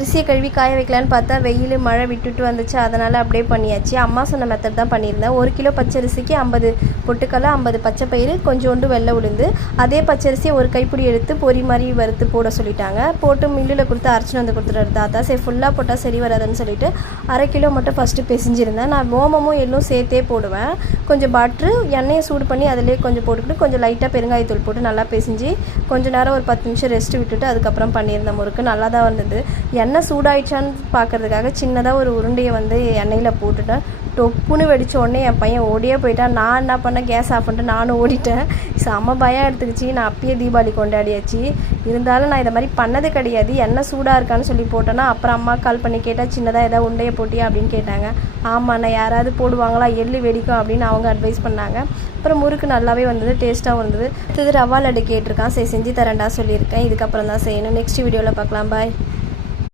அரிசியை கழுவி காய வைக்கலான்னு பார்த்தா வெயில் மழை விட்டுட்டு வந்துச்சு. அதனால் அப்படியே பண்ணியாச்சு. அம்மா சொன்ன மெத்தட் தான் பண்ணியிருந்தேன். ஒரு கிலோ பச்சரிசிக்கு ஐம்பது பொட்டுக்கடலை ஐம்பது பச்சை பயிறு கொஞ்சோண்டு வெள்ளை உளுந்து. அதே பச்சரிசியை ஒரு கைப்பிடி எடுத்து பொரி மாதிரி வறுத்து போட சொல்லிட்டாங்க. போட்டு மில்லில் கொடுத்து அரைச்சிட்டு வந்து கொடுத்துட்டு தாத்தா. சரி ஃபுல்லாக போட்டால் சரி வராதுன்னு சொல்லிட்டு அரை கிலோ மட்டும் ஃபஸ்ட்டு பிசைஞ்சிருந்தேன். நான் ஓமமும் எல்லாம் சேர்த்தே போடுவேன். கொஞ்சம் பட்ரு எண்ணெயை சூடு பண்ணி அதிலே கொஞ்சம் போட்டுக்கிட்டு கொஞ்சம் லைட்டாக பெருங்காயத்தூள் போட்டு நல்லா பிசைஞ்சு கொஞ்சம் நேரம் ஒரு பத்து நிமிஷம் ரெஸ்ட் விட்டுட்டு அதுக்கப்புறம் பண்ணியிருந்தேன் முறுக்கு. நல்லா தான் வந்தது எண்ணெய் சூடாயிடுச்சான்னு பார்க்கறதுக்காக சின்னதாக ஒரு உருண்டையை வந்து எண்ணெயில் போட்டுட்டேன். டொப்புன்னு வெடிச்ச உடனே என் பையன் ஓடியே போயிட்டான். நான் என்ன பண்ணேன்? கேஸ் ஆஃப் பண்ணிட்டு நானும் ஓடிட்டேன். செம்ம பயம் எடுத்துக்கிச்சு. நான் அப்பயே தீபாவளி கொண்டாடியாச்சு. இருந்தாலும் நான் இதை மாதிரி பண்ணது கிடையாது. எண்ணெய் சூடாக இருக்கான்னு சொல்லி போட்டேன்னா அப்புறம் அம்மா கால் பண்ணி கேட்டால் சின்னதாக ஏதாவது உண்டையை போட்டியா? அப்படின்னு கேட்டாங்க. ஆமாம் நான் யாராவது போடுவாங்களா? எள்ளு வெடிக்கும் அப்படின்னு அவங்க அட்வைஸ் பண்ணாங்க. அப்புறம் முறுக்கு நல்லாவே வந்தது டேஸ்ட்டாகவும் இருந்தது அடுத்தது ரவா லட்டு கேட்டிருக்கான். சரி செஞ்சு தரேன்டா சொல்லியிருக்கேன். இதுக்கப்புறம் தான் செய்யணும் நெக்ஸ்ட் வீடியோவில் பார்க்கலாம். பாய்